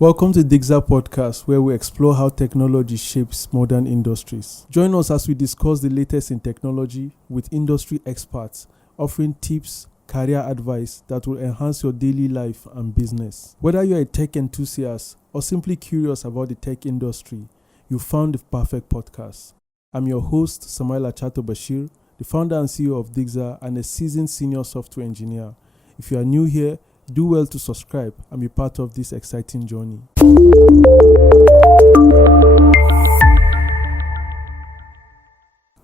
Welcome to Digza Podcast, where we explore how technology shapes modern industries. Join us as we discuss the latest in technology with industry experts, offering tips, career advice that will enhance your daily life and business. Whether you're a tech enthusiast or simply curious about the tech industry, you found the perfect podcast. I'm your host, Samuel Achato Bashir, the founder and CEO of Digza and a seasoned senior software engineer. If you are new here, do well to subscribe and be part of this exciting journey.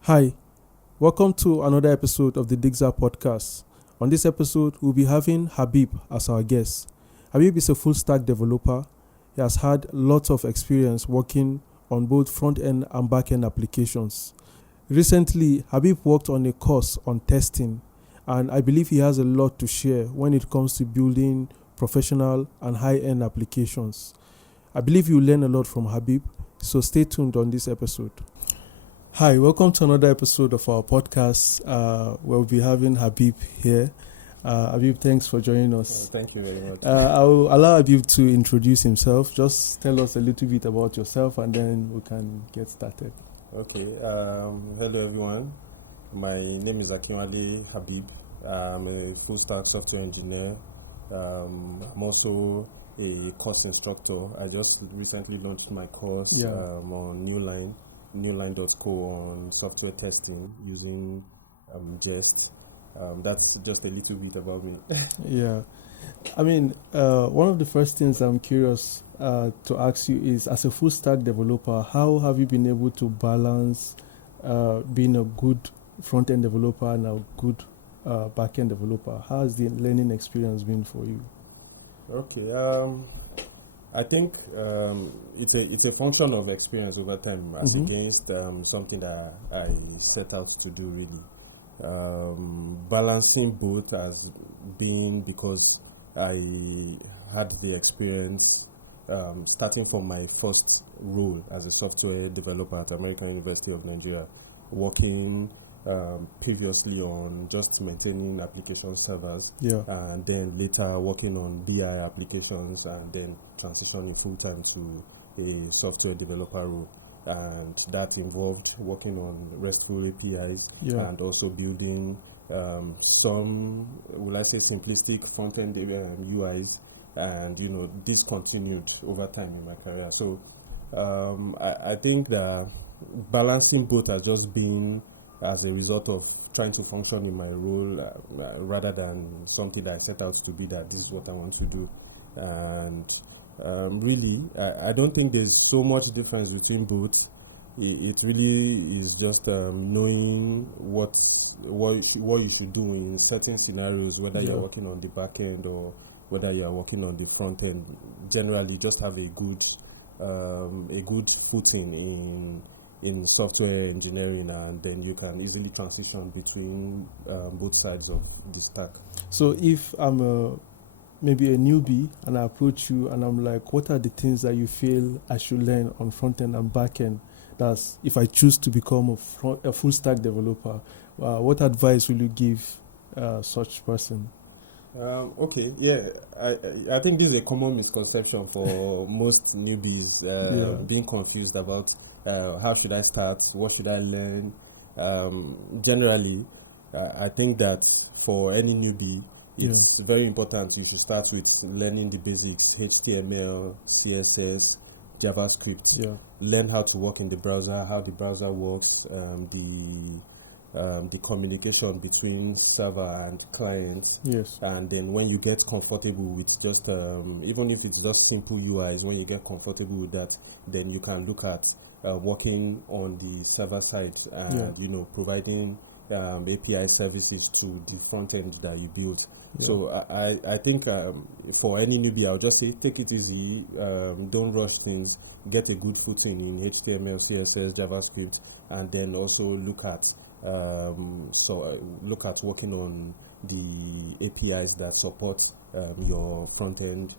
Hi, welcome to another episode of the Digza Podcast. On this episode, we'll be having Habib as our guest. Habib is a full-stack developer. He has had lots of experience working on both front-end and back-end applications. Recently, Habib worked on a course on testing, and I believe he has a lot to share when it comes to building professional and high-end applications. I believe you'll learn a lot from Habib, so stay tuned on this episode. Hi, welcome to another episode of our podcast. We'll be having Habib here. Habib, thanks for joining us. Thank you very much. I'll allow Habib to introduce himself. Just tell us a little bit about yourself and then we can get started. Okay. Hello, everyone. My name is Akinwale Habib. I'm a full-stack software engineer. I'm also a course instructor. I just recently launched my course on newline.co on software testing using Jest. That's just a little bit about me. Yeah. I mean, one of the first things I'm curious to ask you is, as a full-stack developer, how have you been able to balance being a good front-end developer and a good back-end developer? How has the learning experience been for you? Okay, I think it's a function of experience over time as against something that I set out to do really. Balancing both as being because I had the experience starting from my first role as a software developer at American University of Nigeria, working previously on just maintaining application servers, and then later working on BI applications, and then transitioning full-time to a software developer role. And that involved working on RESTful APIs and also building some, will I say, simplistic front-end UIs. And, this continued over time in my career. So I think that balancing both has just been as a result of trying to function in my role rather than something that I set out to be that this is what I want to do. And really, I don't think there's so much difference between both. It really is just knowing what you should do in certain scenarios, whether you're working on the back end or whether you're working on the front end. Generally, just have a good footing in software engineering, and then you can easily transition between both sides of the stack. So if I'm maybe a newbie and I approach you and I'm like, what are the things that you feel I should learn on front end and back end? That's if I choose to become a full stack developer, what advice will you give such person? Okay, I think this is a common misconception for most newbies, being confused about how should I start, what should I learn. Generally, I think that for any newbie, it's very important. You should start with learning the basics: HTML, CSS, JavaScript. Learn how to work in the browser, how the browser works, the communication between server and client. And then when you get comfortable with just even if it's just simple UIs, when you get comfortable with that, then you can look at working on the server side and providing API services to the front end that you built. So I think for any newbie, I'll just say take it easy, don't rush things, get a good footing in HTML, CSS, JavaScript, and then also look at working on the APIs that support your front end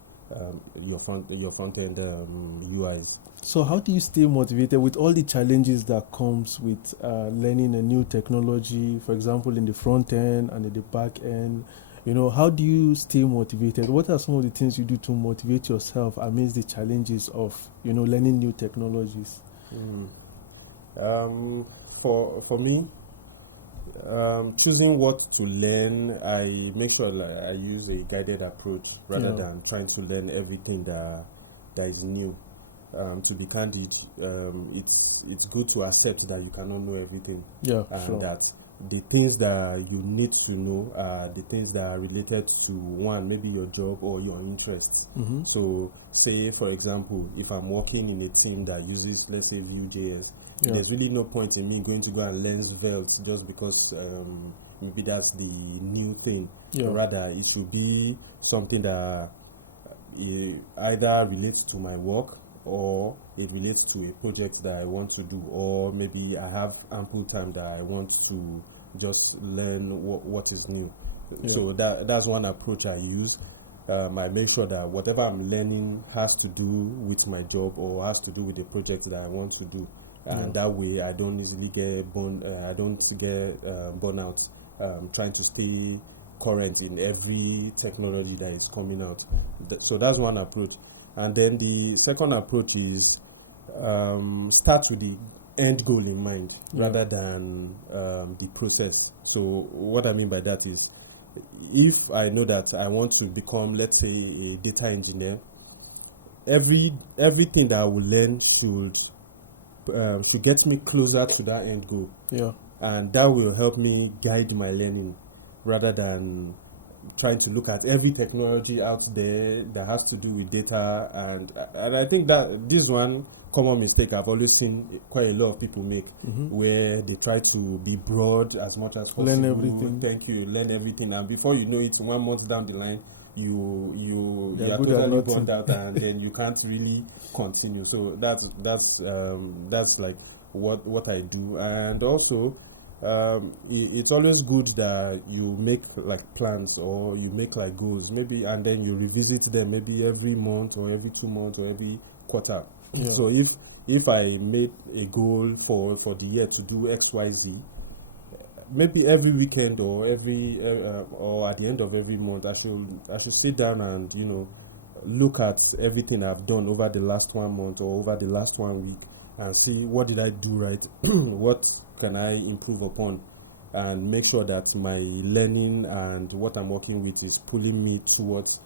UIs. So how do you stay motivated with all the challenges that comes with learning a new technology, for example, in the front end and in the back end? How do you stay motivated? What are some of the things you do to motivate yourself amidst the challenges of, learning new technologies? For me, choosing what to learn, I make sure I use a guided approach rather than trying to learn everything that is new. To be candid, it's good to accept that you cannot know everything. And that the things that you need to know are the things that are related to one, maybe your job or your interests. So, say for example, if I'm working in a team that uses, let's say, Vue.js, there's really no point in me going to go and learn Svelte just because maybe that's the new thing. Rather, it should be something that either relates to my work or it relates to a project that I want to do, or maybe I have ample time that I want to just learn what is new. So that's one approach I use. I make sure that whatever I'm learning has to do with my job or has to do with the project that I want to do, and that way I don't easily get burnout trying to stay current in every technology that is coming out. So that's one approach. And then the second approach is start with the end goal in mind rather than the process. So what I mean by that is, if I know that I want to become, let's say, a data engineer, everything that I will learn should get me closer to that end goal. And that will help me guide my learning rather than trying to look at every technology out there that has to do with data. And I think that this one common mistake I've always seen quite a lot of people make, where they try to be broad as much as possible. Learn everything. Learn everything, and before you know it, 1 month down the line, you are totally burned out, and then you can't really continue. So that's like what I do. And also, it's always good that you make like plans or you make like goals, maybe, and then you revisit them maybe every month or every 2 months or every quarter. So if I made a goal for the year to do XYZ, maybe every weekend or every or at the end of every month, I should sit down and look at everything I've done over the last 1 month or over the last 1 week and see what did I do right, what can I improve upon, and make sure that my learning and what I'm working with is pulling me towards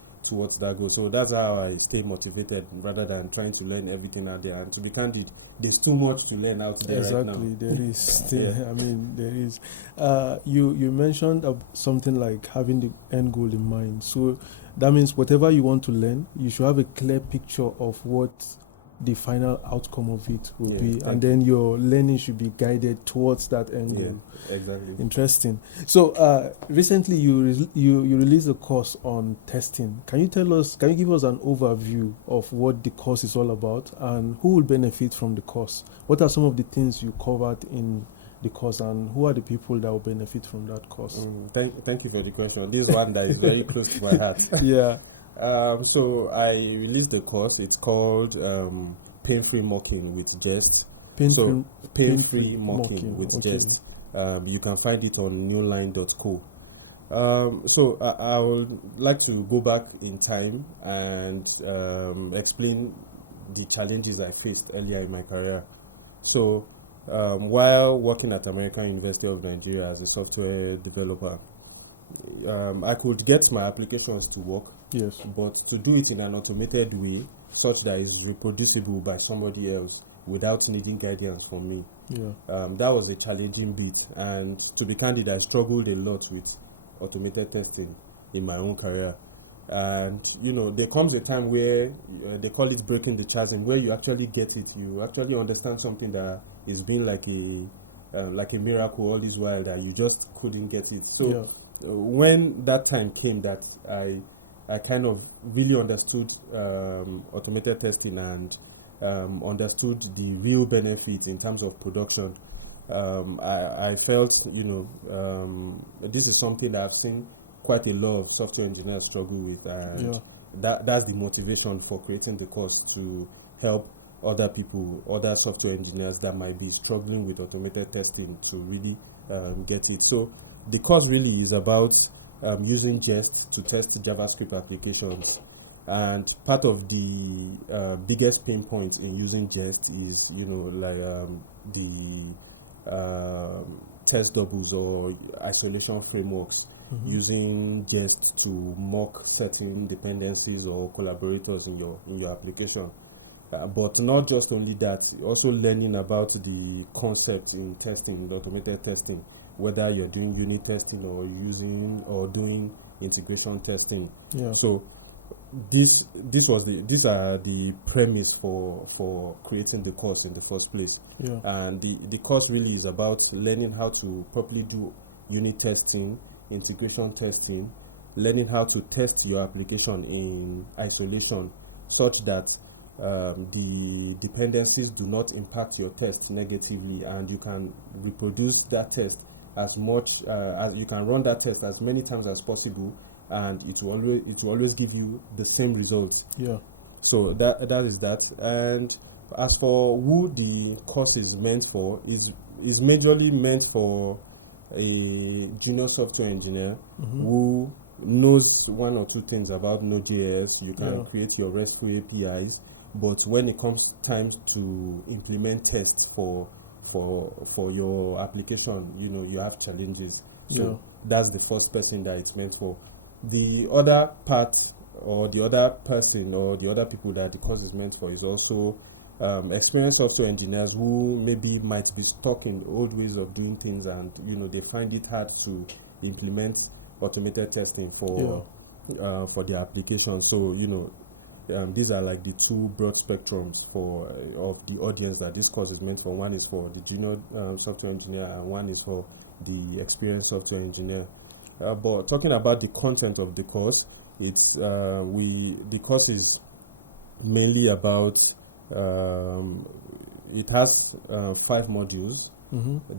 that goal. So that's how I stay motivated rather than trying to learn everything out there. And to be candid, there's too much to learn out there right now. Exactly, there is still. I mean, there is. You mentioned something like having the end goal in mind. So that means whatever you want to learn, you should have a clear picture of what the final outcome of it will be, and then your learning should be guided towards that end goal. Exactly. Interesting. So recently you released a course on testing. Can you give us an overview of what the course is all about and who will benefit from the course? What are some of the things you covered in the course, and who are the people that will benefit from that course? Thank you for the question. This is one that is very close to my heart. So I released the course. It's called Pain-Free Mocking with Jest. Pain-Free Mocking with Jest. You can find it on newline.co. So I would like to go back in time and explain the challenges I faced earlier in my career. So while working at American University of Nigeria as a software developer, I could get my applications to work. Yes. But to do it in an automated way, such that it's reproducible by somebody else without needing guidance from me. That was a challenging bit. And to be candid, I struggled a lot with automated testing in my own career. And, there comes a time where they call it breaking the chasm, where you actually get it. You actually understand something that is being like a miracle all this while that you just couldn't get it. So when that time came that I kind of really understood automated testing and understood the real benefits in terms of production, I felt, this is something that I've seen quite a lot of software engineers struggle with, and that's the motivation for creating the course, to help other people, other software engineers that might be struggling with automated testing to really get it. So the course really is about using Jest to test JavaScript applications. And part of the biggest pain points in using Jest is, the test doubles or isolation frameworks, using Jest to mock certain dependencies or collaborators in your application. But not just only that, also learning about the concepts in testing, in automated testing, whether you're doing unit testing or doing integration testing. Yeah. So these are the premise for creating the course in the first place. Yeah. And the course really is about learning how to properly do unit testing, integration testing, learning how to test your application in isolation such that the dependencies do not impact your test negatively, and you can reproduce that test as much as you can run that test as many times as possible, and it will always give you the same results. Yeah. So that is that. And as for who the course is meant for, is majorly meant for a junior software engineer who knows one or two things about Node.js. You can create your RESTful APIs, but when it comes time to implement tests for your application, you have challenges. So that's the first person that it's meant for. The other part, or the other person, or the other people that the course is meant for is also experienced software engineers who maybe might be stuck in old ways of doing things, and they find it hard to implement automated testing for their application. So these are like the two broad spectrums of the audience that this course is meant for. One is for the junior software engineer, and one is for the experienced software engineer. But talking about the content of the course, the course is mainly about it has 5 modules.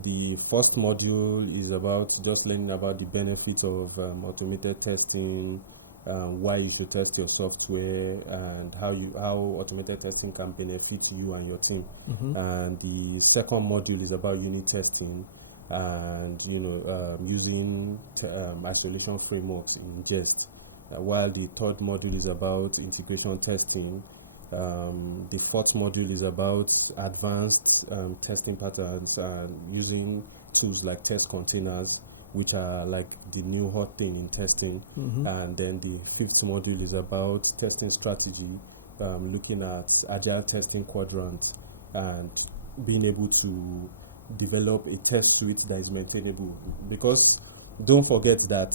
The first module is about just learning about the benefits of automated testing, why you should test your software, and how automated testing can benefit you and your team. And the second module is about unit testing, and using isolation frameworks in Jest. While the third module is about integration testing. The fourth module is about advanced testing patterns and using tools like test containers, which are like the new hot thing in testing. And then the fifth module is about testing strategy, looking at agile testing quadrants and being able to develop a test suite that is maintainable. Because don't forget that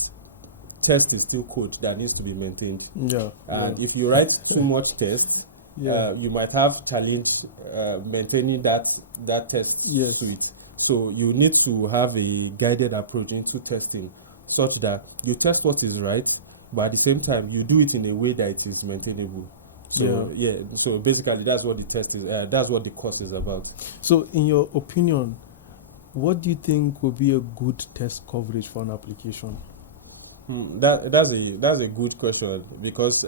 test is still code that needs to be maintained. And if you write too much tests, you might have challenge maintaining that test suite. So you need to have a guided approach into testing, such that you test what is right, but at the same time you do it in a way that it is maintainable. So so basically that's what the test is. That's what the course is about. So in your opinion, what do you think would be a good test coverage for an application? That's a good question, because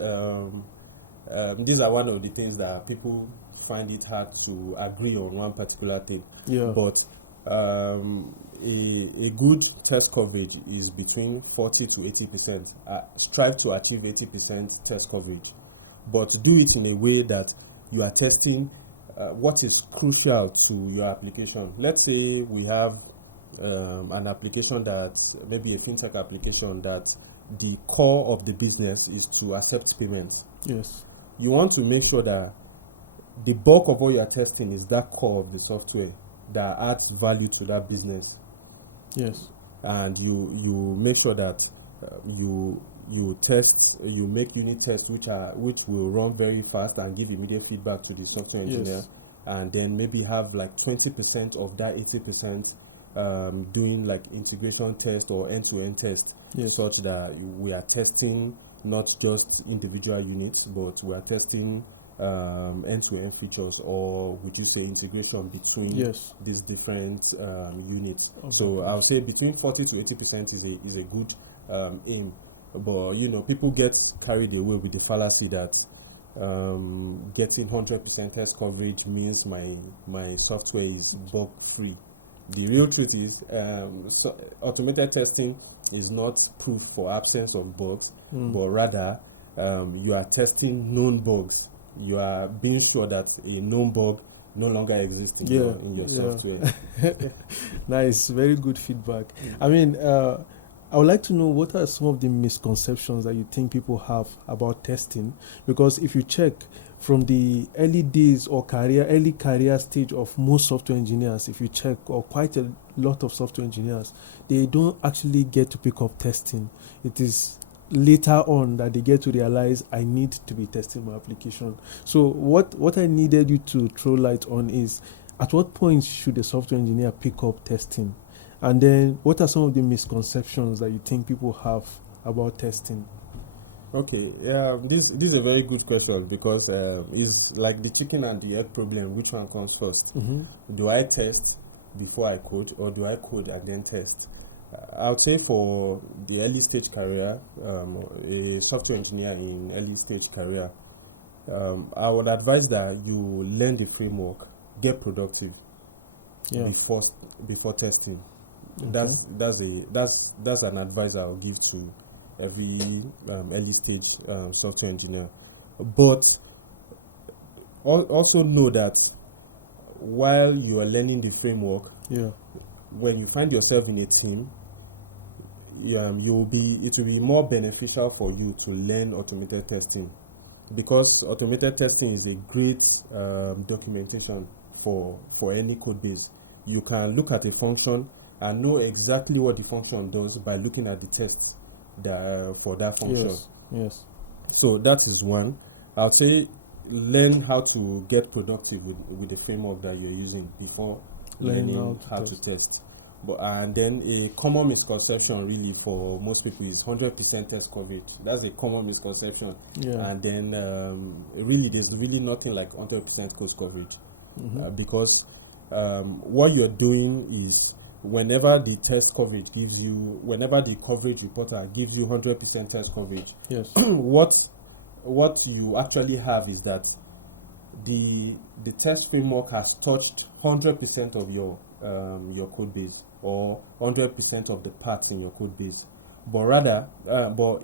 these are one of the things that people find it hard to agree on one particular thing. But a good test coverage is between 40 to 80%. Strive to achieve 80% test coverage, but do it in a way that you are testing what is crucial to your application. Let's say we have an application that maybe a fintech application that the core of the business is to accept payments. You want to make sure that the bulk of what you are testing is that core of the software that adds value to that business. And you make sure that you make unit tests which will run very fast and give immediate feedback to the software engineer, and then maybe have like 20% of that 80% doing like integration test or end-to-end test, such that we are testing not just individual units, but we are testing end-to-end features, or would you say integration between these different units. So I'll say between 40 to 80% is a good aim. But people get carried away with the fallacy that getting 100% test coverage means my software is bug free. The real truth is automated testing is not proof for absence of bugs, but rather you are testing known bugs. You are being sure that a known bug no longer exists in your software. Nice, very good feedback. I mean, I would like to know what are some of the misconceptions that you think people have about testing, because if you check from the early days or early career stage of most software engineers, if you check, or quite a lot of software engineers, they don't actually get to pick up testing. It is later on that they get to realize I need to be testing my application. So what I needed you to throw light on is, at what point should a software engineer pick up testing? And then what are some of the misconceptions that you think people have about testing? Okay, this is a very good question, because it's like the chicken and the egg problem. Which one comes first? Do I test before I code, or do I code and then test? I would say for the early stage career, a software engineer in early stage career, I would advise that you learn the framework, get productive before testing. Okay. That's an advice I'll give to every early stage software engineer. But also know that while you are learning the framework, when you find yourself in a team, it will be more beneficial for you to learn automated testing, because automated testing is a great documentation for any code base. You can look at a function and know exactly what the function does by looking at the tests for that function. Yes. So that is one. I'll say learn how to get productive with the framework that you're using before learning how to test. And then a common misconception really for most people is 100% test coverage. That's a common misconception. And then really there's really nothing like 100% code coverage, because what you're doing is, whenever the coverage reporter gives you 100% test coverage, what you actually have is that the test framework has touched 100% of your code base, or 100% of the parts in your code base. But rather,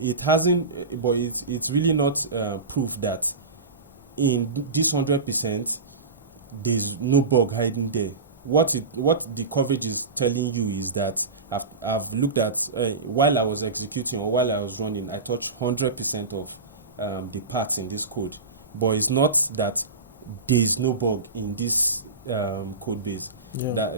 it's really not proof that in this 100% there's no bug hiding there. What the coverage is telling you is that I've looked at, while I was executing or while I was running, I touched 100% of the parts in this code. But it's not that there is no bug in this code base.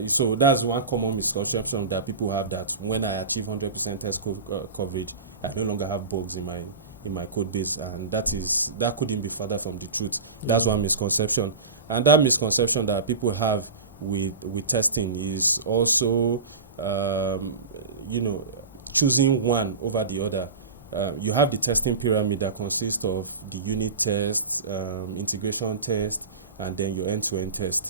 So that's one common misconception that people have, that when I achieve 100% test code coverage, I no longer have bugs in my code base, and that couldn't be further from the truth. That's one misconception. And that misconception that people have with testing is also choosing one over the other. You have the testing pyramid that consists of the unit test, integration test, and then your end-to-end test.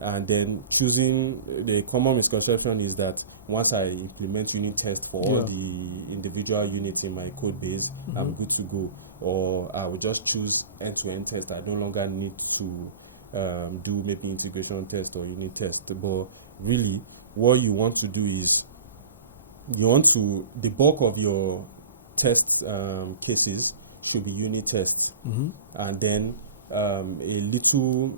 And then choosing the common misconception is that once I implement unit test for all the individual units in my code base, I'm good to go. Or I will just choose end-to-end test. I no longer need to do maybe integration test or unit test. But really, what you want to do is, the bulk of your test cases should be unit tests, and then a little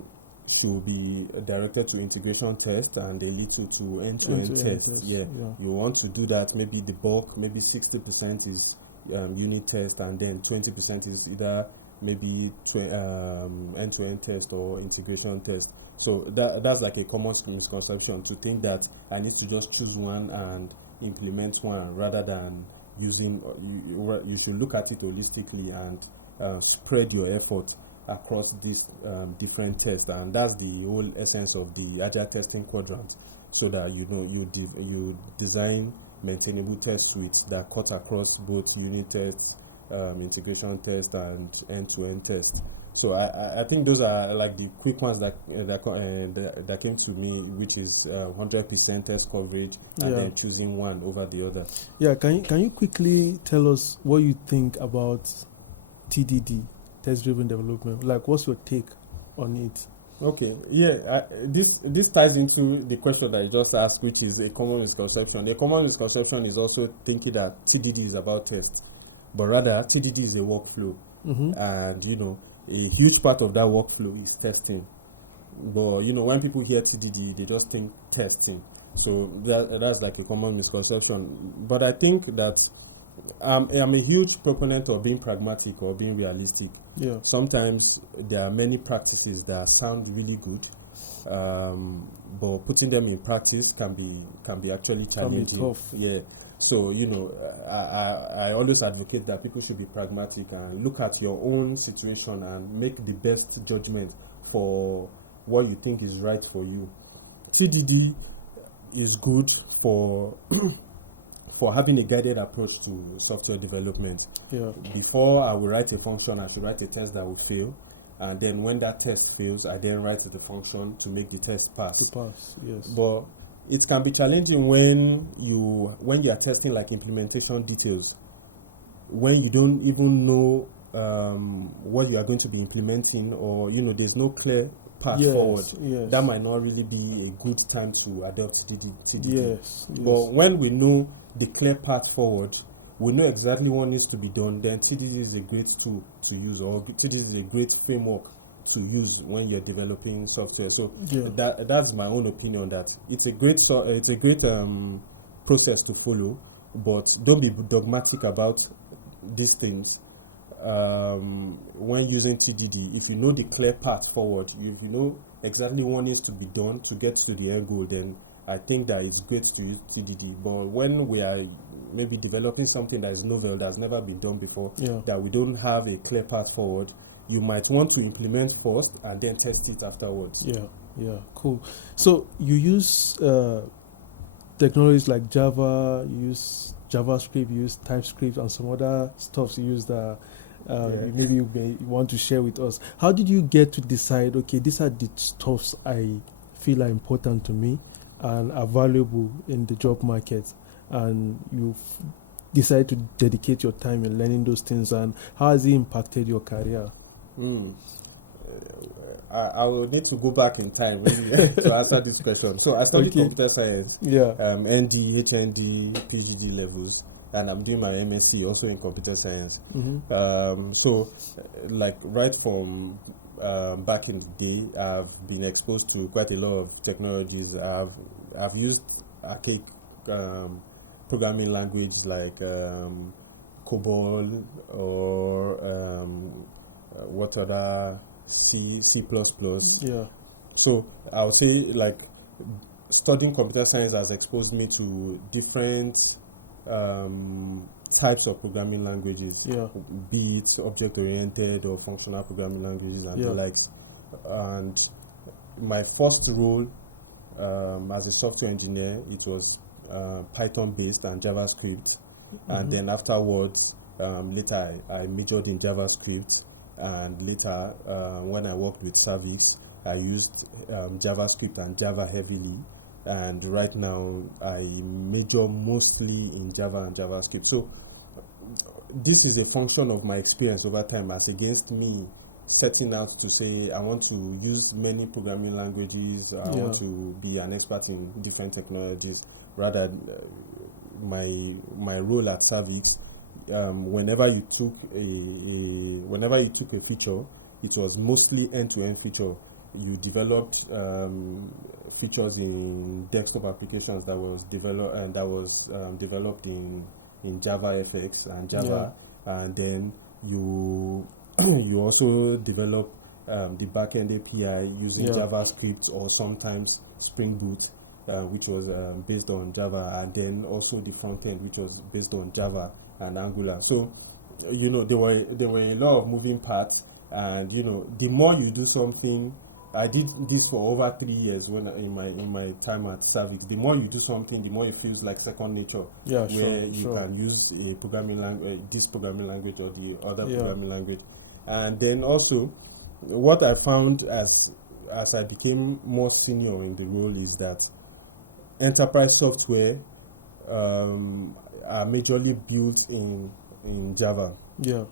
should be directed to integration test, and a little to end-to-end test. You want to do that. Maybe the bulk, maybe 60% is unit test, and then 20% is either maybe end-to-end test or integration test. So that's like a common misconception, to think that I need to just choose one and implement one, rather than using. You should look at it holistically and spread your effort across these different tests, and that's the whole essence of the agile testing quadrant, so that you design maintainable test suites that cut across both unit tests, integration test, and end-to-end test. So I think those are like the quick ones that came to me, which is 100% test coverage, and then choosing one over the other. Can you quickly tell us what you think about TDD, test-driven development? Like, what's your take on it? Okay, yeah, this ties into the question that I just asked, which is a common misconception. A common misconception is also thinking that TDD is about tests, but rather TDD is a workflow, and a huge part of that workflow is testing. But when people hear TDD, they just think testing. So that's like a common misconception. But I think that I'm a huge proponent of being pragmatic or being realistic. Yeah. Sometimes there are many practices that sound really good, but putting them in practice can be actually challenging. Can be tough. Yeah. So I always advocate that people should be pragmatic and look at your own situation and make the best judgment for what you think is right for you. TDD is good for for having a guided approach to software development. Yeah. Before I will write a function, I should write a test that will fail, and then when that test fails, I then write the function to make the test pass. To pass, yes. But it can be challenging when you are testing like implementation details, when you don't even know what you are going to be implementing, or there's no clear path forward. Yes. That might not really be a good time to adopt TDD. Yes. But when we know the clear path forward, we know exactly what needs to be done, then TDD is a great tool to use, or TDD is a great framework to use when you're developing software. So that's my own opinion, that it's a great process to follow, but don't be dogmatic about these things. When using TDD, if you know the clear path forward, if you know exactly what needs to be done to get to the end goal, then I think that it's great to use TDD. But when we are maybe developing something that is novel, that's never been done before, that we don't have a clear path forward, you might want to implement first and then test it afterwards. Yeah, cool. So you use technologies like Java, you use JavaScript, you use Typescript, and some other stuff you use that maybe you may want to share with us. How did you get to decide, okay, these are the stuffs I feel are important to me and are valuable in the job market, and you decide to dedicate your time in learning those things, and how has it impacted your career? I will need to go back in time to answer this question. So I studied computer science, ND, HND, PhD levels, and I'm doing my MSc also in computer science. So like right from back in the day, I've been exposed to quite a lot of technologies. I've used archaic programming language like COBOL or what other C++. So I would say like studying computer science has exposed me to different types of programming languages, be it object-oriented or functional programming languages and the likes. And my first role as a software engineer, it was Python-based and JavaScript. And then afterwards, later I majored in JavaScript. And later, when I worked with Savics, I used JavaScript and Java heavily. And right now, I major mostly in Java and JavaScript. So this is a function of my experience over time, as against me setting out to say I want to use many programming languages, I want to be an expert in different technologies. Rather, my role at Savics, whenever you took a feature, it was mostly end-to-end feature. You developed features in desktop applications that was developed in JavaFX and Java, and then you also develop the backend API using JavaScript or sometimes Spring Boot, which was based on Java, and then also the front end, which was based on Java and Angular. So there were a lot of moving parts, and the more you do something, I did this for over 3 years when in my time at Savics. The more you do something, the more it feels like second nature. You can use a programming language, this programming language or the other programming language. And then also, what I found as I became more senior in the role is that enterprise software are majorly built in Java.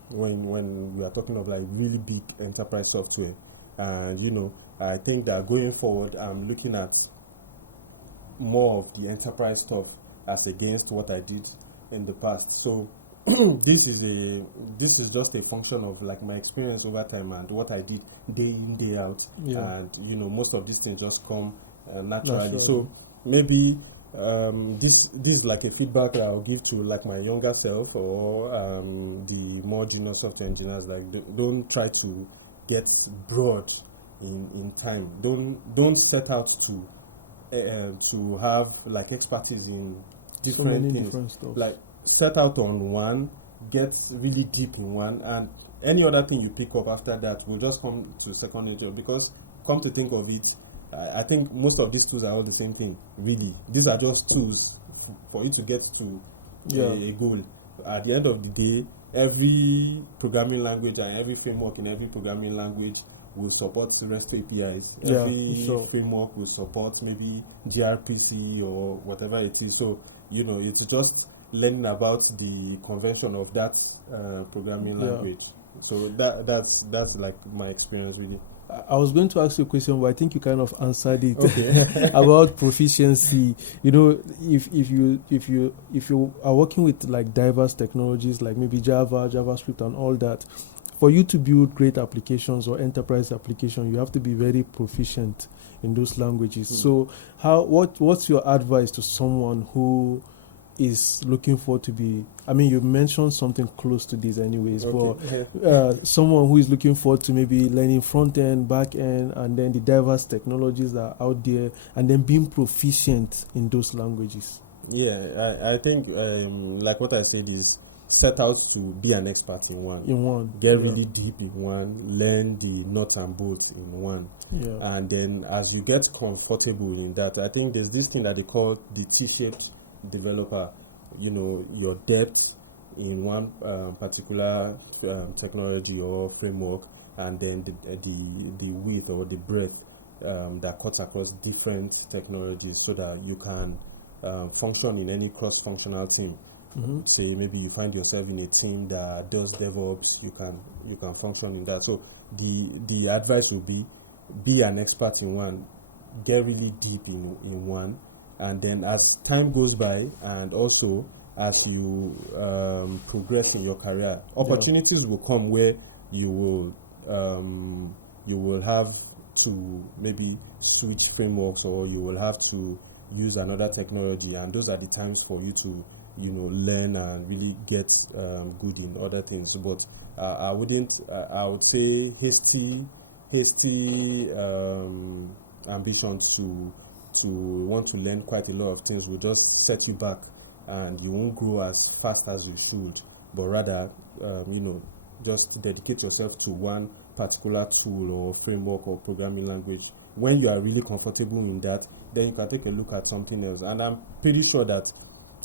When we are talking of like really big enterprise software, and I think that going forward, I'm looking at more of the enterprise stuff as against what I did in the past. So this is just a function of like my experience over time and what I did day in, day out. Yeah. And most of these things just come naturally. So maybe this is like a feedback that I'll give to like my younger self or the more junior software engineers. Like, don't try to get broad in time. Don't set out to have like expertise in different things. Different stuff. Like, set out on one, get really deep in one, and any other thing you pick up after that will just come to second nature. Because come to think of it, I think most of these tools are all the same thing. Really, these are just tools for you to get to a goal. At the end of the day, every programming language and every framework in every programming language will support REST APIs. Every framework will support maybe gRPC or whatever it is. So it's just learning about the convention of that programming language. So that's like my experience really. I was going to ask you a question, but I think you kind of answered it. Okay. About proficiency. If you are working with like diverse technologies like maybe Java, JavaScript, and all that, for you to build great applications or enterprise applications, you have to be very proficient in those languages. So, what's your advice to someone who is looking for to be, I mean, you mentioned something close to this anyways, but someone who is looking forward to maybe learning front end, back end, and then the diverse technologies that are out there, and then being proficient in those languages? Yeah, I think like what I said is, set out to be an expert in one. Get really deep in one, learn the nuts and bolts in one. And then as you get comfortable in that, I think there's this thing that they call the T-shaped developer. Your depth in one particular technology or framework, and then the width or the breadth that cuts across different technologies, so that you can function in any cross-functional team. Say maybe you find yourself in a team that does DevOps, you can function in that. So the advice would be an expert in one, get really deep in one. And then as time goes by, and also as you progress in your career, opportunities will come where you will have to maybe switch frameworks, or you will have to use another technology, and those are the times for you to learn and really get good in other things. But I would say hasty ambitions to want to learn quite a lot of things will just set you back, and you won't grow as fast as you should. But rather, just dedicate yourself to one particular tool or framework or programming language. When you are really comfortable in that, then you can take a look at something else. And I'm pretty sure that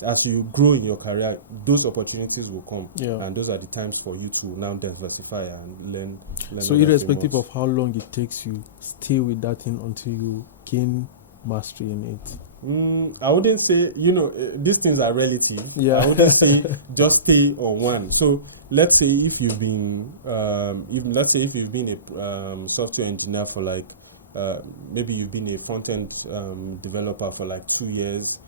as you grow in your career, those opportunities will come, and those are the times for you to now diversify and learn. So irrespective of how long it takes you, stay with that thing until you gain mastery in it. I wouldn't say, these things are relative. I wouldn't say just stay on one. So let's say if you've been a software engineer for like maybe you've been a front-end developer for like 2 years,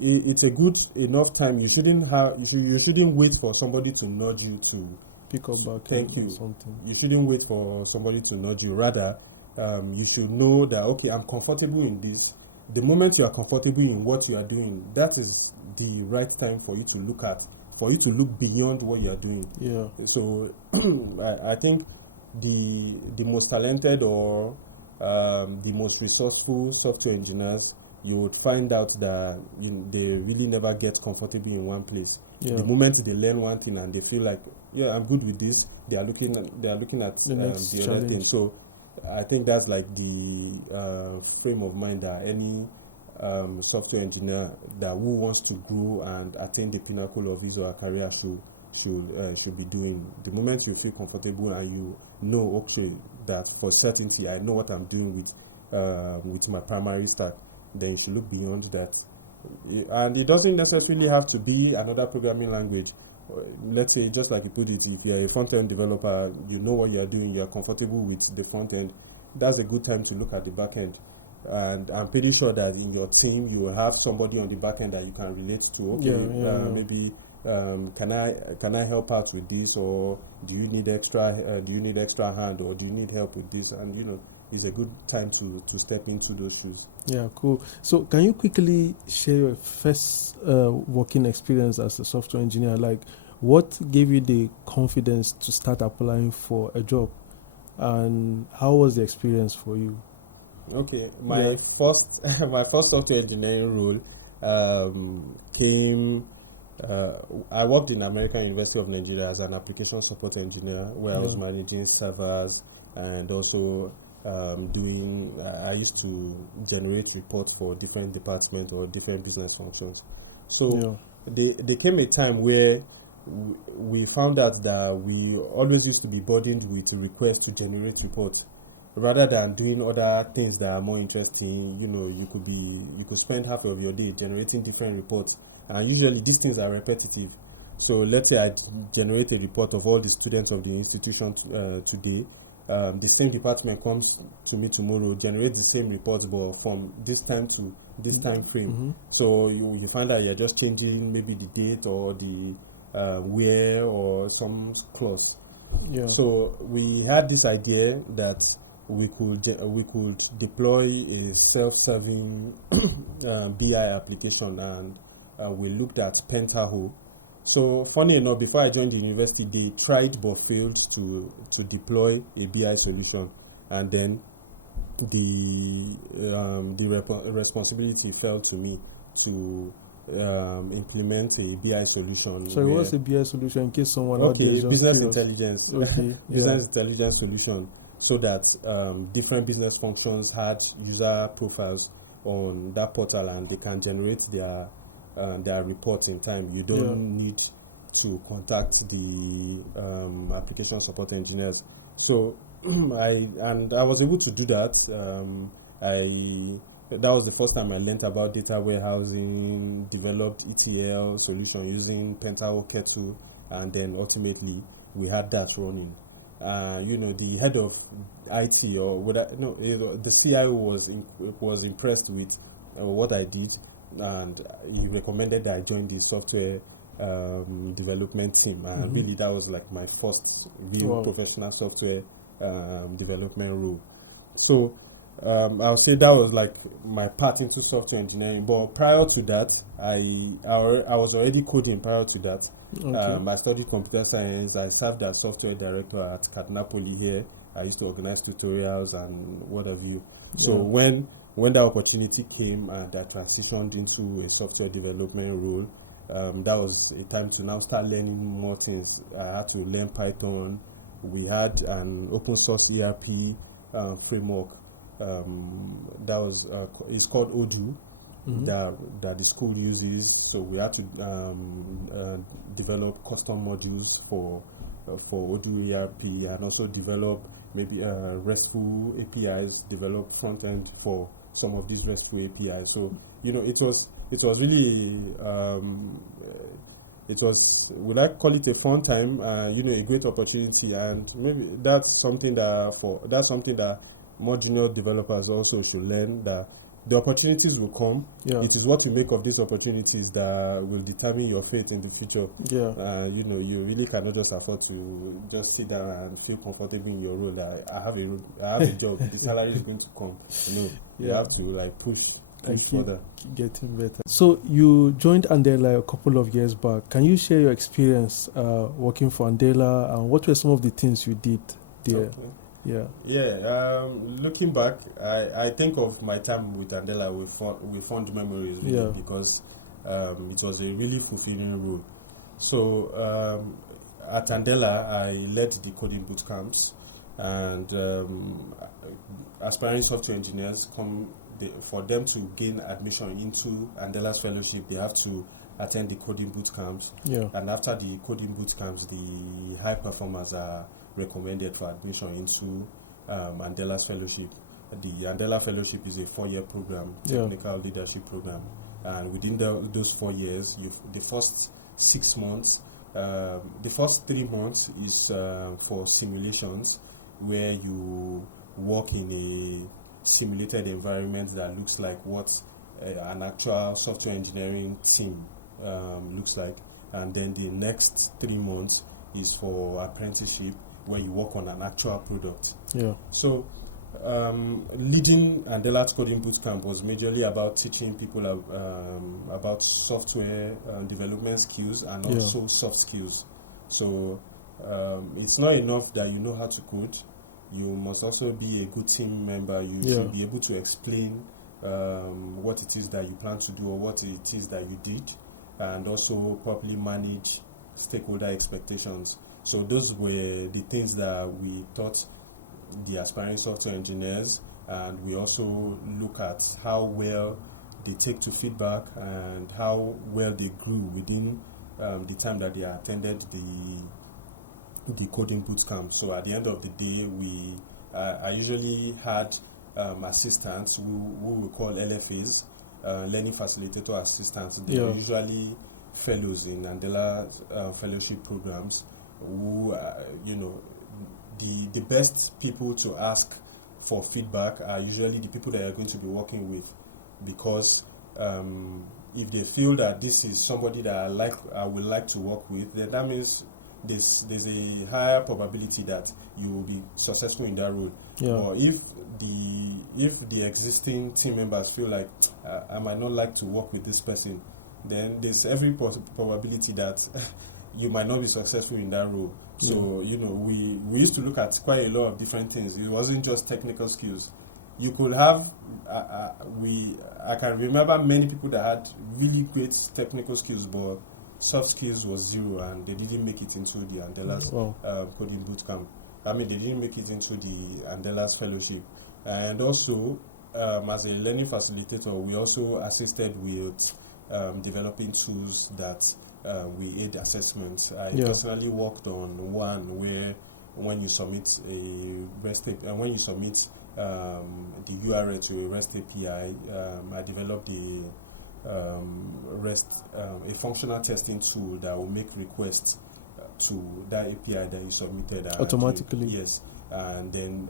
it's a good enough time. You shouldn't wait for somebody to nudge you to pick up back. Thank you. Something. You shouldn't wait for somebody to nudge you. Rather, you should know that, okay, I'm comfortable in this. The moment you are comfortable in what you are doing, that is the right time for you to look beyond what you are doing. So I think the most talented or the most resourceful software engineers, you would find out that they really never get comfortable in one place. The moment they learn one thing and they feel like, I'm good with this, they are looking at the other thing. So I think that's like the frame of mind that any software engineer that who wants to grow and attain the pinnacle of his or her career should be doing. The moment you feel comfortable and you know, okay, that for certainty I know what I'm doing with my primary stack, then you should look beyond that. And it doesn't necessarily have to be another programming language. Let's say, just like you put it, if you're a front-end developer, you know what you're doing, you're comfortable with the front end, that's a good time to look at the back end. And I'm pretty sure that in your team you will have somebody on the back end that you can relate to. Okay, maybe can I help out with this, or do you need extra hand, or do you need help with this? And it's a good time to step into those shoes. Yeah, cool. So can you quickly share your first working experience as a software engineer? Like, what gave you the confidence to start applying for a job, and how was the experience for you? Okay, my first software engineering role came. I worked in American University of Nigeria as an application support engineer, where I was managing servers and also I used to generate reports for different departments or different business functions. So there came a time where we found out that we always used to be burdened with requests to generate reports rather than doing other things that are more interesting. You could spend half of your day generating different reports, and usually these things are repetitive. So let's say I generate a report of all the students of the institution today. The same department comes to me tomorrow, generates the same reports, but from this time to this time frame. Mm-hmm. So you find that you're just changing maybe the date or the where or some clause. Yeah. So we had this idea that we could deploy a self-serving BI application, and we looked at Pentaho. So funny enough, before I joined the university, they tried but failed to deploy a BI solution, and then the responsibility fell to me to implement a BI solution. So what's a BI solution, in case someone out there is just business curious? intelligence. Okay, Business intelligence solution, so that different business functions had user profiles on that portal, and they can generate their reports in time. You don't need to contact the application support engineers. So I was able to do that. That was the first time I learned about data warehousing, developed ETL solution using Pentaho Kettle, and then ultimately we had that running. The head of IT, the CIO was impressed with what I did, and he recommended that I join the software development team. And really, that was like my first real professional software development role. So I would say that was like my path into software engineering. But prior to that, I was already coding prior to that. I studied computer science. I served as software director at Katnapoli here. I used to organize tutorials and what have you. So when that opportunity came and I transitioned into a software development role, that was a time to now start learning more things. I had to learn Python. We had an open source ERP framework. That was it's called Odoo. That the school uses. So we had to develop custom modules for Odoo ERP, and also develop maybe RESTful APIs, develop front end for some of these RESTful APIs. So it was really would I call it a fun time, a great opportunity, and maybe that's something that more junior developers also should learn, that the opportunities will come. It is what you make of these opportunities that will determine your fate in the future. You really cannot just afford to just sit down and feel comfortable in your role. That I have a job, the salary is going to come. You have to like push and keep getting better. So you joined Andela a couple of years back. Can you share your experience working for Andela, and what were some of the things you did there? Looking back, I think of my time with Andela with fond memories, really, because it was a really fulfilling role. So at Andela, I led the coding boot camps, and aspiring software engineers for them to gain admission into Andela's fellowship, they have to attend the coding boot camps. And after the coding boot camps, the high performers are recommended for admission into Andela's fellowship. The Andela fellowship is a 4-year program, technical leadership program, and within those 4 years, the first 6 months, the first 3 months is for simulations, where you work in a simulated environment that looks like what an actual software engineering team looks like. And then the next 3 months is for apprenticeship, where you work on an actual product. Yeah. So leading Andela's coding bootcamp was majorly about teaching people about software development skills and also soft skills. So it's not enough that you know how to code. You must also be a good team member. You should be able to explain what it is that you plan to do or what it is that you did, and also properly manage stakeholder expectations. So those were the things that we taught the aspiring software engineers, and we also look at how well they take to feedback and how well they grew within the time that they attended the coding bootcamp. So at the end of the day, I usually had assistants who we call LFAs, learning facilitator assistants. They are usually fellows in Andela fellowship programs, who the best people to ask for feedback are usually the people that you're going to be working with, because if they feel that this is somebody that I would like to work with, then that means there's a higher probability that you will be successful in that role. Or if the existing team members feel like I might not like to work with this person, then there's every probability that you might not be successful in that role. So we used to look at quite a lot of different things. It wasn't just technical skills. You could have I can remember many people that had really great technical skills, but soft skills was zero, and they didn't make it into the Andela's coding bootcamp. I mean, they didn't make it into the Andela's fellowship. And also, as a learning facilitator, we also assisted with developing tools that we aid assessments. I personally worked on one where when you submit a REST API, when you submit the URL to a REST API, I developed a functional testing tool that will make requests to that API that you submitted automatically. Yes, and then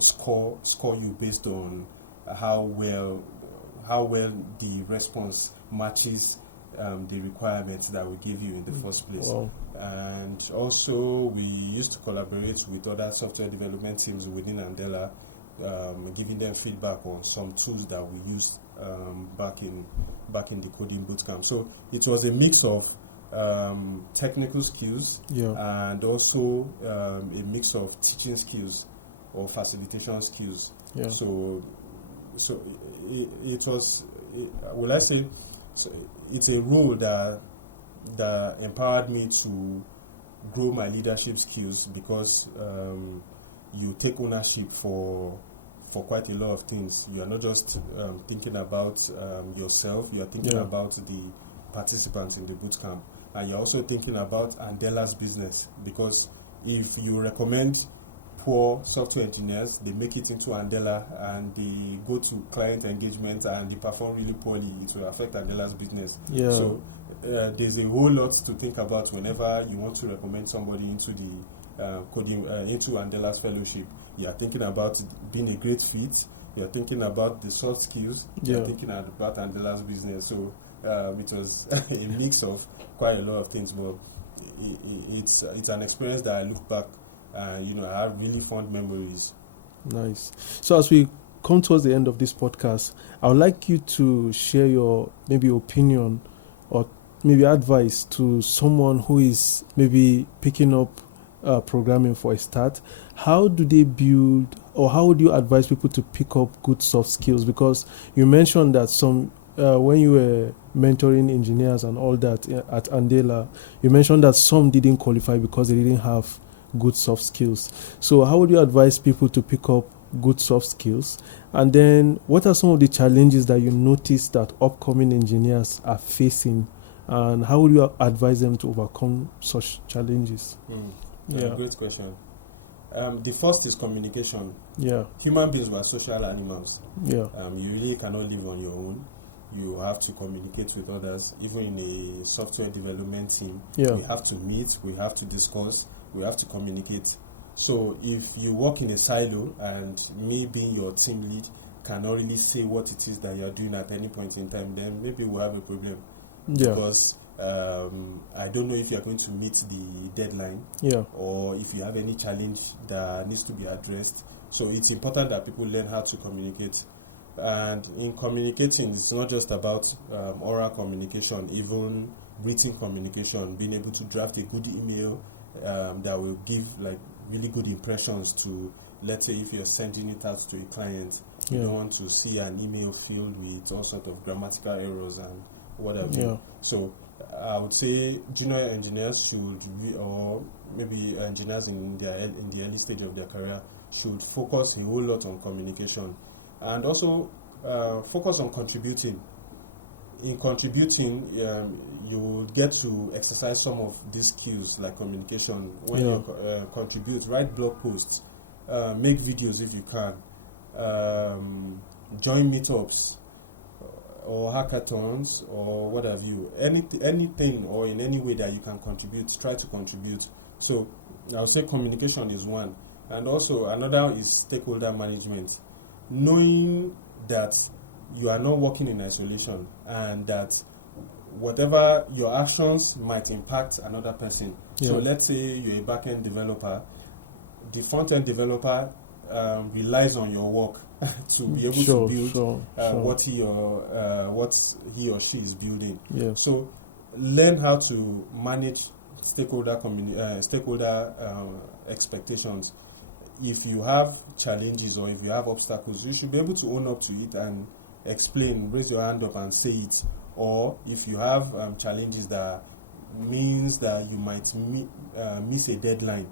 score you based on how well the response matches the requirements that we give you in the first place. Wow. And also we used to collaborate with other software development teams within Andela, giving them feedback on some tools that we used back in the coding bootcamp. So it was a mix of technical skills and also a mix of teaching skills or facilitation skills. So it was, will I say, it's a role that empowered me to grow my leadership skills, because you take ownership for quite a lot of things. You are not just thinking about yourself, you are thinking about the participants in the bootcamp, and you're also thinking about Andela's business, because if you recommend poor software engineers, they make it into Andela and they go to client engagement and they perform really poorly, it will affect Andela's business. So there's a whole lot to think about whenever you want to recommend somebody into the coding into Andela's fellowship. You're thinking about being a great fit, you're thinking about the soft skills, you're thinking about Andela's business. So it was a mix of quite a lot of things, but it's an experience that I look back, I have really fond memories. Nice. So as we come towards the end of this podcast, I would like you to share your maybe opinion or maybe advice to someone who is maybe picking up programming for a start. How do they build, or how would you advise people to pick up good soft skills? Because you mentioned that some when you were mentoring engineers and all that at Andela, you mentioned that some didn't qualify because they didn't have good soft skills. So how would you advise people to pick up good soft skills? And then what are some of the challenges that you notice that upcoming engineers are facing, and how would you advise them to overcome such challenges? Great question. The first is communication. Human beings were social animals. You really cannot live on your own. You have to communicate with others. Even in a software development team, we have to meet, we have to discuss, we have to communicate. So if you work in a silo and me being your team lead cannot really say what it is that you're doing at any point in time, then maybe we'll have a problem. Because I don't know if you're going to meet the deadline, or if you have any challenge that needs to be addressed. So it's important that people learn how to communicate. And in communicating, it's not just about oral communication, even written communication, being able to draft a good email that will give like really good impressions to, let's say, if you're sending it out to a client, you don't want to see an email filled with all sorts of grammatical errors and whatever. So I would say junior engineers should or maybe engineers in the early stage of their career should focus a whole lot on communication, and also focus on contributing. In contributing, you will get to exercise some of these skills like communication. When you contribute, write blog posts, make videos if you can, join meetups or hackathons or what have you. Anything or in any way that you can contribute, try to contribute. So I would say communication is one. And also another is stakeholder management. Knowing that you are not working in isolation and that whatever your actions might impact another person. So let's say you're a back-end developer. The front-end developer relies on your work to be able to build what he or she is building. So learn how to manage stakeholder expectations. If you have challenges or if you have obstacles, you should be able to own up to it and explain, raise your hand up and say it. Or if you have challenges that means that you might miss a deadline,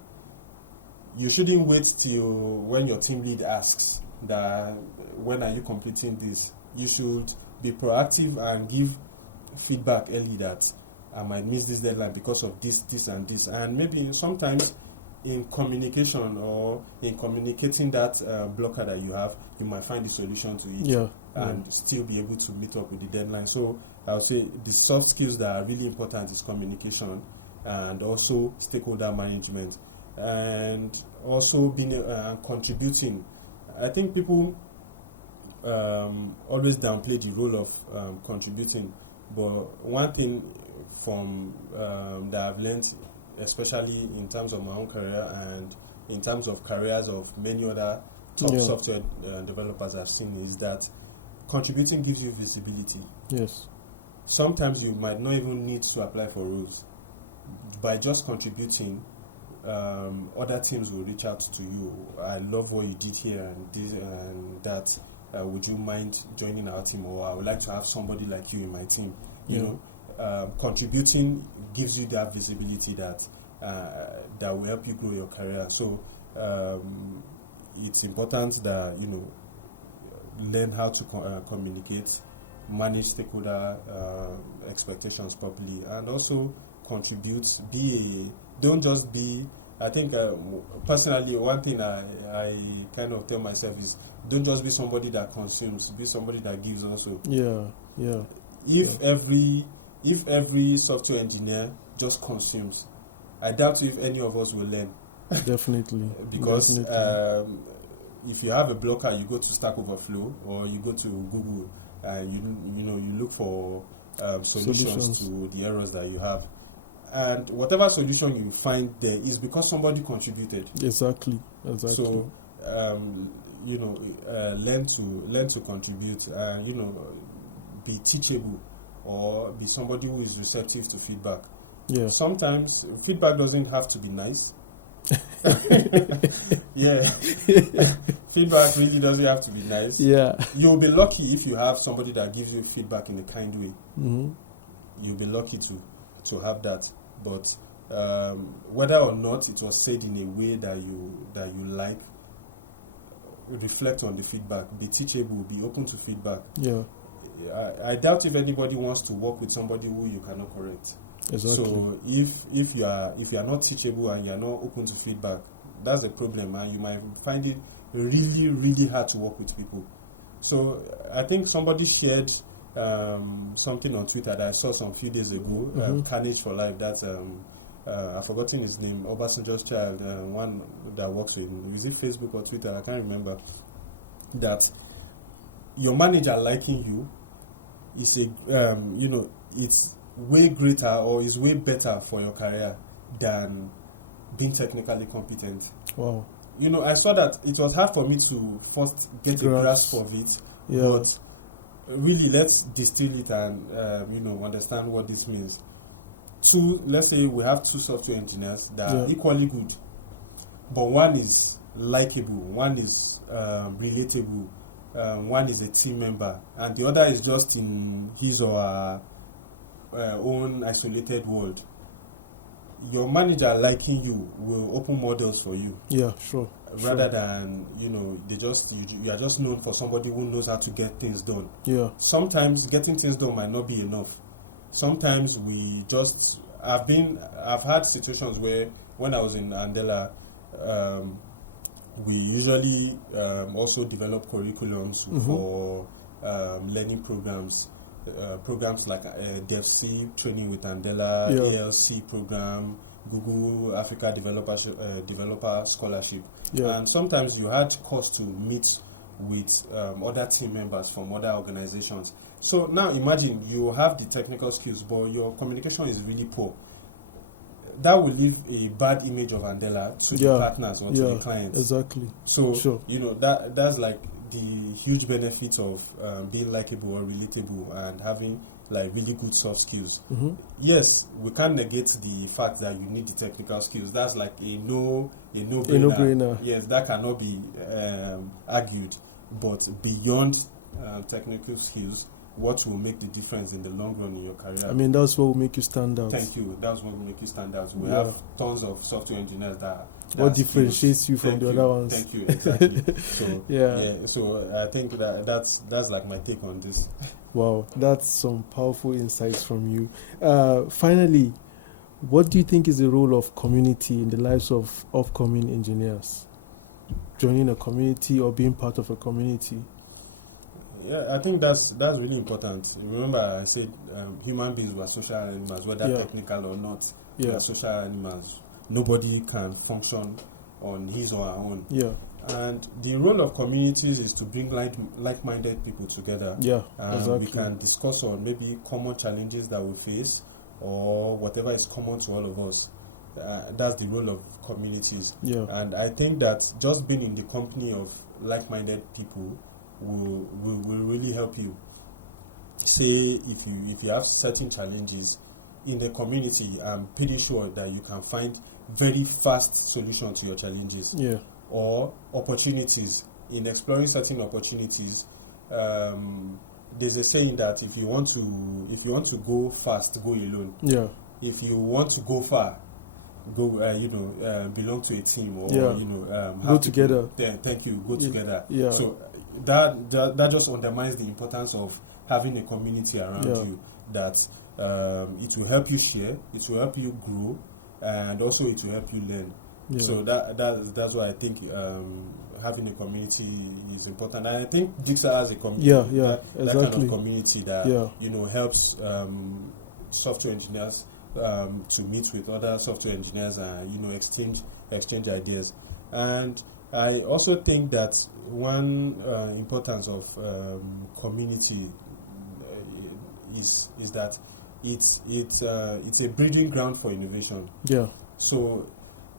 you shouldn't wait till when your team lead asks that when are you completing this. You should be proactive and give feedback early that I might miss this deadline because of this, and this. And maybe sometimes in communication or in communicating that blocker that you have, you might find the solution to it and still be able to meet up with the deadline. So I would say the soft skills that are really important is communication and also stakeholder management, and also being contributing. I think people always downplay the role of contributing, but one thing from that I've learned, especially in terms of my own career and in terms of careers of many other top software developers I've seen, is that contributing gives you visibility. Sometimes you might not even need to apply for roles. By just contributing, other teams will reach out to you. I love what you did here and this and that. Would you mind joining our team? Or I would like to have somebody like you in my team. You know, contributing gives you that visibility that will help you grow your career. So it's important that learn how to communicate, manage stakeholder expectations properly, and also contribute. Don't just be. I think personally, one thing I kind of tell myself is, don't just be somebody that consumes. Be somebody that gives also. If every software engineer just consumes, I doubt if any of us will learn. Definitely. Because if you have a blocker, you go to Stack Overflow or you go to Google and you look for solutions to the errors that you have. And whatever solution you find there is because somebody contributed. Exactly. So learn to contribute and be teachable or be somebody who is receptive to feedback. Sometimes feedback doesn't have to be nice. Feedback really doesn't have to be nice. You'll be lucky if you have somebody that gives you feedback in a kind way. You'll be lucky to have that. But whether or not it was said in a way that you like, reflect on the feedback, be teachable, be open to feedback. I doubt if anybody wants to work with somebody who you cannot correct. So if you are not teachable and you are not open to feedback, that's a problem, and you might find it really, really hard to work with people. So I think somebody shared something on Twitter that I saw some few days ago. Carnage for Life. That's I've forgotten his name, Obasanjo's child, one that works with, is it Facebook or Twitter? I can't remember. That your manager liking you is it's way greater or is way better for your career than being technically competent. Wow. I saw that it was hard for me to first get a grasp of it, but really let's distill it and understand what this means. Let's say we have two software engineers that are equally good, but one is likable, one is relatable, one is a team member, and the other is just in his or her own isolated world. Your manager liking you will open more doors for you. Yeah, sure. Rather than you are just known for somebody who knows how to get things done. Yeah. Sometimes getting things done might not be enough. Sometimes I've had situations where when I was in Andela, we usually also develop curriculums for learning programs like DevC training with Andela, ALC program, Google Africa Developer Scholarship. And sometimes you had course to meet with other team members from other organizations. So now imagine you have the technical skills, but your communication is really poor. That will leave a bad image of Andela to the partners or to the clients. Exactly. So that's like the huge benefits of being likable or relatable and having like really good soft skills. Mm-hmm. Yes, we can't negate the fact that you need the technical skills. That's like a no-brainer. Yes, that cannot be argued. But beyond technical skills, what will make the difference in the long run in your career? I mean, that's what will make you stand out. Thank you. That's what will make you stand out. We have tons of software engineers that what differentiates you from the other ones. Thank you, exactly. So so I think that's like my take on this. Wow, that's some powerful insights from you. Finally, what do you think is the role of community in the lives of upcoming engineers? Joining a community or being part of a community? Yeah, I think that's really important. Remember, I said human beings were social animals, whether technical or not. We are social animals. Nobody can function on his or her own. Yeah. And the role of communities is to bring like-minded people together. Yeah, exactly. We can discuss on maybe common challenges that we face or whatever is common to all of us. That's the role of communities. Yeah. And I think that just being in the company of like-minded people will really help you. Say if you have certain challenges in the community, I'm pretty sure that you can find very fast solution to your challenges. Yeah. Or opportunities. In exploring certain opportunities, there's a saying that if you want to go fast, go alone. Yeah. If you want to go far, go belong to a team or go together. Thank you. Go together. Yeah. So that just undermines the importance of having a community around you. That it will help you share, it will help you grow, and also it will help you learn. Yeah. So that's why I think having a community is important. And I think Dixa has a community. Exactly. That kind of community that helps software engineers to meet with other software engineers and exchange ideas. And I also think that one importance of community is that it's a breeding ground for innovation. Yeah. So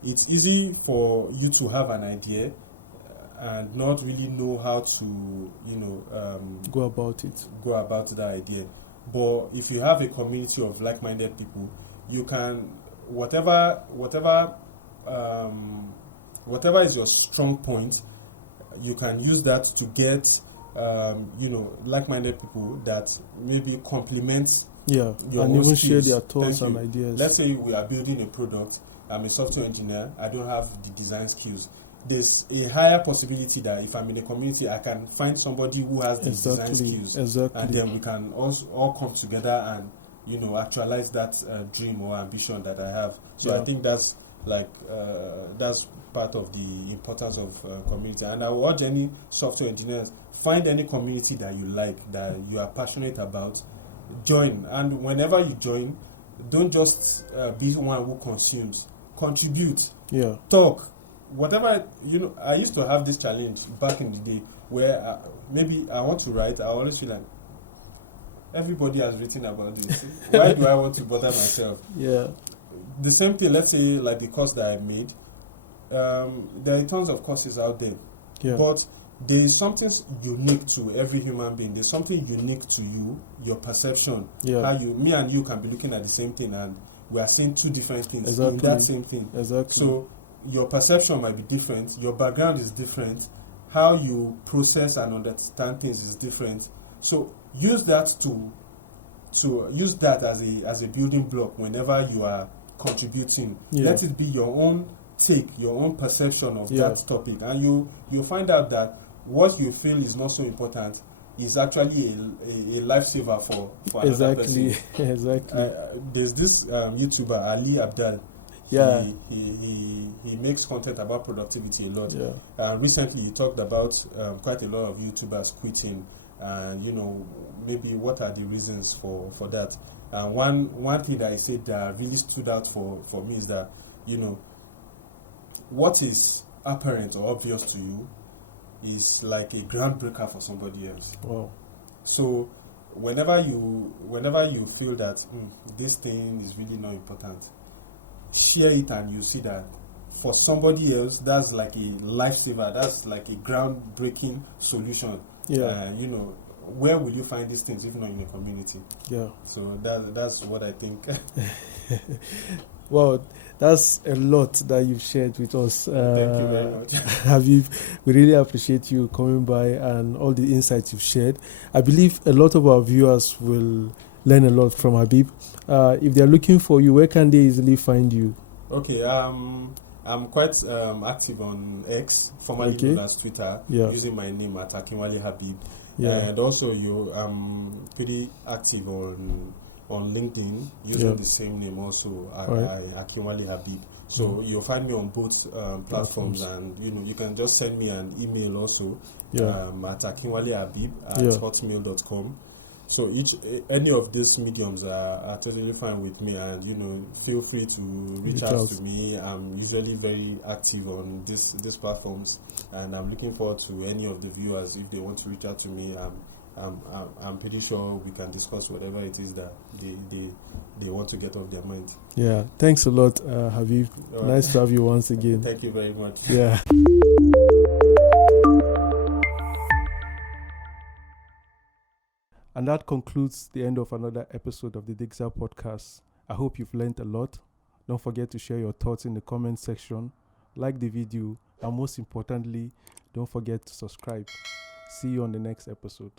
it's easy for you to have an idea and not really know how to go about that idea. But if you have a community of like-minded people, you can whatever is your strong point, you can use that to get like-minded people that maybe complement your and even skills. Share their thoughts and ideas. Let's say we are building a product. I'm a software engineer. I don't have the design skills. There's a higher possibility that if I'm in a community, I can find somebody who has the design skills, and then we can also all come together and actualize that dream or ambition that I have. So I think that's that's part of the importance of community. And I would urge any software engineers, find any community that you like, that you are passionate about, join. And whenever you join, don't just be one who consumes. Contribute. Yeah. Talk. Whatever, I used to have this challenge back in the day where maybe I want to write. I always feel like everybody has written about this. Why do I want to bother myself? Yeah. The same thing, let's say, like the course that I made. There are tons of courses out there. Yeah. But there is something unique to every human being. There's something unique to you, your perception. Yeah. How me and you can be looking at the same thing and we are seeing two different things Exactly. in that same thing. Exactly. So your perception might be different, your background is different, how you process and understand things is different. So use that to use that as a building block whenever you are contributing. Yeah. Let it be your own take, your own perception of Yeah. that topic, and you find out that what you feel is not so important is actually a lifesaver for another person. Exactly. There's this YouTuber Ali Abdal. Yeah. He makes content about productivity a lot. Yeah. Recently, he talked about quite a lot of YouTubers quitting, and maybe what are the reasons for that. And one thing that he said that really stood out for me is that what is apparent or obvious to you is like a groundbreaker for somebody else. Wow. So whenever you feel that this thing is really not important, share it, and you see that for somebody else that's like a lifesaver, that's like a groundbreaking solution. Yeah. Where will you find these things if not in a community? Yeah. So that's what I think. Well, that's a lot that you've shared with us. Thank you very much. Habib, we really appreciate you coming by and all the insights you've shared. I believe a lot of our viewers will learn a lot from Habib. If they're looking for you, where can they easily find you? Okay, I'm quite active on X, formerly known as Twitter, using my name at Akinwale Habib. Yeah. And also I'm pretty active on LinkedIn using the same name also, Akinwale Habib. So you'll find me on both platforms, and you can just send me an email also at akinwalehabib@hotmail.com. So any of these mediums are totally fine with me, and feel free to reach out to me. I'm usually very active on these platforms, and I'm looking forward to any of the viewers if they want to reach out to me. I'm pretty sure we can discuss whatever it is that they want to get off their mind. Yeah, thanks a lot, Habib. Nice to have you once again. Thank you very much. Yeah. And that concludes the end of another episode of the Dixa podcast. I hope you've learned a lot. Don't forget to share your thoughts in the comment section, like the video, and most importantly, don't forget to subscribe. See you on the next episode.